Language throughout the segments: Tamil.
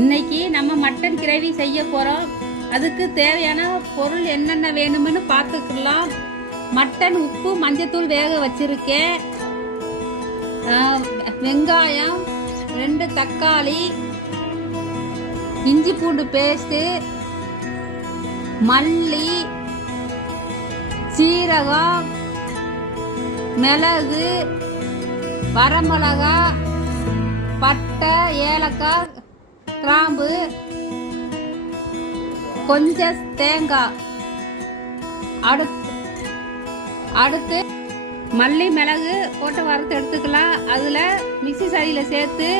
இன்னைக்கு நம்ம மட்டன் கிரேவி செய்ய போகிறோம். அதுக்கு தேவையான பொருள் என்னென்ன வேணும்னு பார்த்துக்கலாம். மட்டன், உப்பு, மஞ்சத்தூள் வேக வச்சிருக்கேன். வெங்காயம், 2 தக்காளி, இஞ்சி பூண்டு பேஸ்ட்டு, மல்லி, சீரகம், மிளகு, வரமிளகா, பட்டை, ஏலக்காய், கிராம்பு, கொஞ்சம் தேங்காய். அடுத்து மல்லி, மிளகு போட்டு வறுத்து எடுத்துக்கலாம். அதில் மிக்சி சரியில் சேர்த்து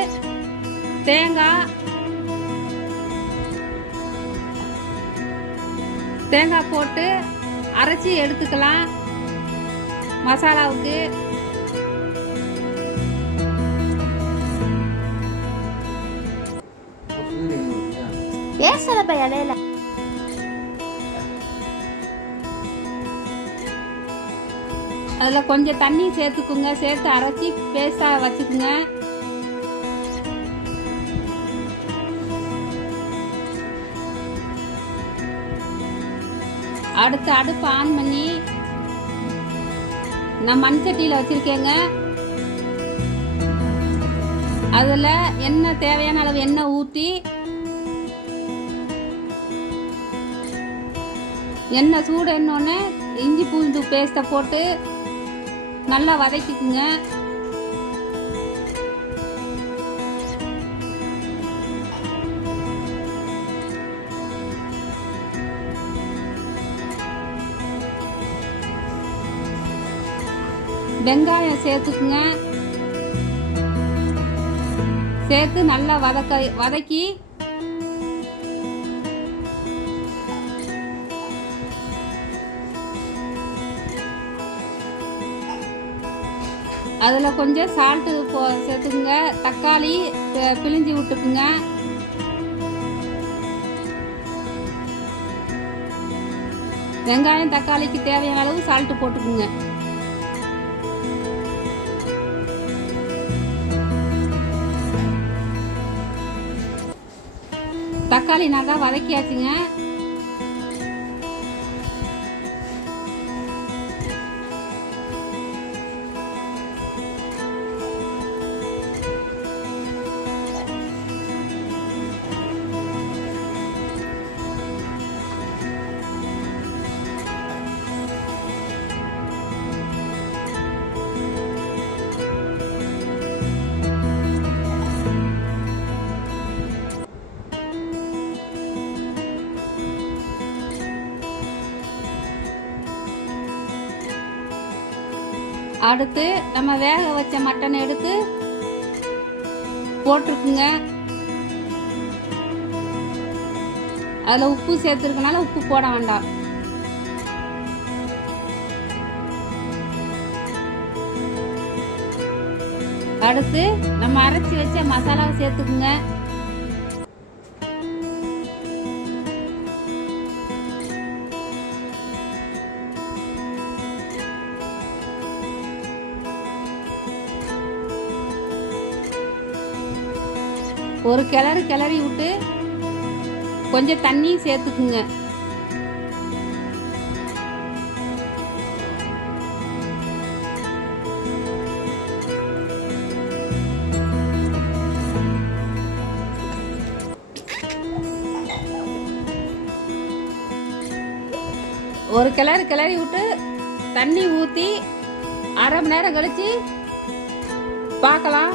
தேங்காய் போட்டு அரைச்சி எடுத்துக்கலாம். மசாலாவுக்கு இடையில அதில் கொஞ்சம் தண்ணி சேர்த்துக்குங்க. சேர்த்து அரைச்சி பேஸ்டாக வச்சுக்குங்க. அடுத்து அடுப்பு ஆன் பண்ணி நான் மண் சட்டியில் வச்சுருக்கேங்க. அதில் எண்ணெய், தேவையான அளவு எண்ணெய் ஊற்றி எண்ணெய் சூடு எண்ணோடனே இஞ்சி பூண்டு பேஸ்ட்டை போட்டு நல்லா வதக்கிக்குங்க. வெங்காயம் சேர்த்துக்குங்க. சேர்த்து நல்லா வதக்கி அதில் கொஞ்சம் சால்ட்டு சேர்த்துக்குங்க. தக்காளி பிழிஞ்சி விட்டுக்குங்க. வெங்காயம், தக்காளிக்கு தேவையான அளவு சால்ட்டு போட்டுக்குங்க. தக்காளி நல்லா வதக்கியாச்சுங்க. அடுத்து நம்ம வேக வச்ச மட்டன் எடுத்து போட்டிருக்குங்க. அதில் உப்பு சேர்த்துருக்கனால உப்பு போட வேண்டாம். அடுத்து நம்ம அரைச்சி வச்ச மசாலாவை சேர்த்துக்குங்க. ஒரு கிளறி விட்டு கொஞ்சம் தண்ணி சேர்த்துக்குங்க. ஒரு கிளறி விட்டு தண்ணி ஊற்றி அரை மணி நேரம் கழிச்சு பார்க்கலாம்.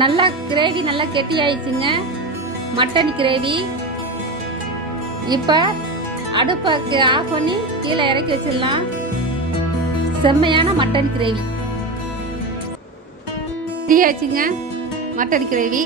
நல்லா கிரேவி நல்லா கெட்டி ஆயிடுச்சுங்க, மட்டன் கிரேவி. இப்போ அடுப்பை ஆஃப் பண்ணி கீழே இறக்கி வச்சிடலாம். செம்மையான மட்டன் கிரேவி ரெடி ஆச்சுங்க, மட்டன் கிரேவி.